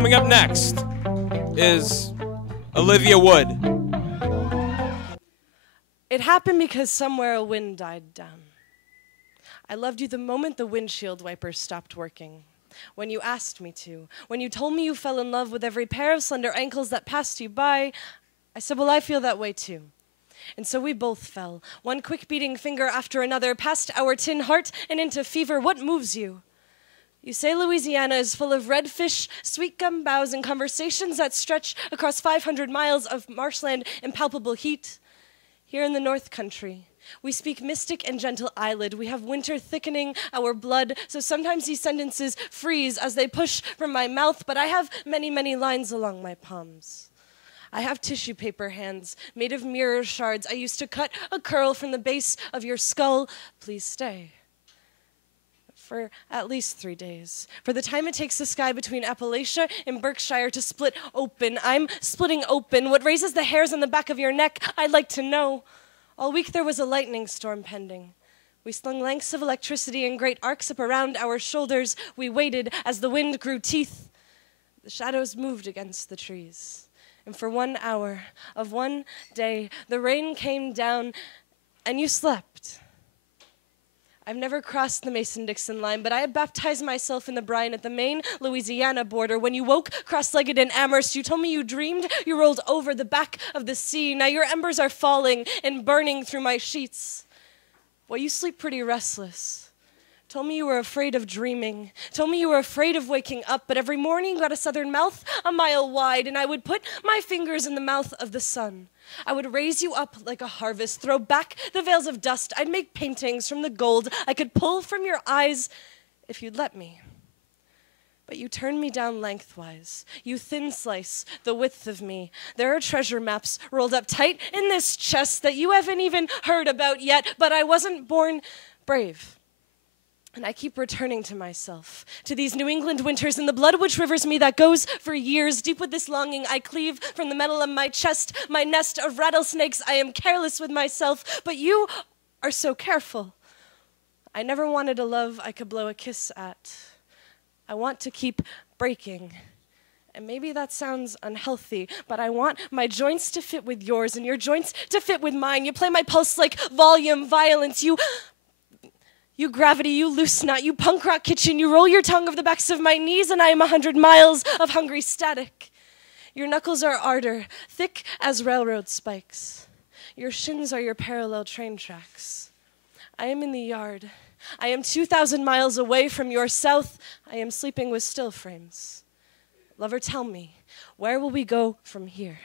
Coming up next is Olivia Wood. It happened because somewhere a wind died down. I loved you the moment the windshield wipers stopped working. When you asked me to, when you told me you fell in love with every pair of slender ankles that passed you by, I said, well, I feel that way too. And so we both fell, one quick beating finger after another, past our tin heart and into fever. What moves you? You say Louisiana is full of redfish, sweet gum boughs, and conversations that stretch across 500 miles of marshland and palpable heat. Here in the North Country, we speak mystic and gentle eyelid. We have winter thickening our blood, so sometimes these sentences freeze as they push from my mouth, but I have many, many lines along my palms. I have tissue paper hands made of mirror shards. I used to cut a curl from the base of your skull. Please stay. For at least 3 days. For the time it takes the sky between Appalachia and Berkshire to split open. I'm splitting open. What raises the hairs on the back of your neck, I'd like to know. All week there was a lightning storm pending. We slung lengths of electricity in great arcs up around our shoulders. We waited as the wind grew teeth. The shadows moved against the trees. And for 1 hour of one day, the rain came down and you slept. I've never crossed the Mason-Dixon line, but I have baptized myself in the brine at the Maine, Louisiana border. When you woke cross-legged in Amherst, you told me you dreamed you rolled over the back of the sea. Now your embers are falling and burning through my sheets. Well, you sleep pretty restless. Told me you were afraid of dreaming. Told me you were afraid of waking up, but every morning you got a southern mouth a mile wide, and I would put my fingers in the mouth of the sun. I would raise you up like a harvest, throw back the veils of dust. I'd make paintings from the gold I could pull from your eyes if you'd let me. But you turn me down lengthwise. You thin slice the width of me. There are treasure maps rolled up tight in this chest that you haven't even heard about yet, but I wasn't born brave. And I keep returning to myself, to these New England winters and the blood which rivers me that goes for years. Deep with this longing, I cleave from the metal of my chest, my nest of rattlesnakes. I am careless with myself, but you are so careful. I never wanted a love I could blow a kiss at. I want to keep breaking. And maybe that sounds unhealthy, but I want my joints to fit with yours and your joints to fit with mine. You play my pulse like volume, violence. You gravity, you loose knot, you punk rock kitchen, you roll your tongue over the backs of my knees, and I am 100 miles of hungry static. Your knuckles are ardor, thick as railroad spikes. Your shins are your parallel train tracks. I am in the yard. I am 2,000 miles away from your south. I am sleeping with still frames. Lover, tell me, where will we go from here?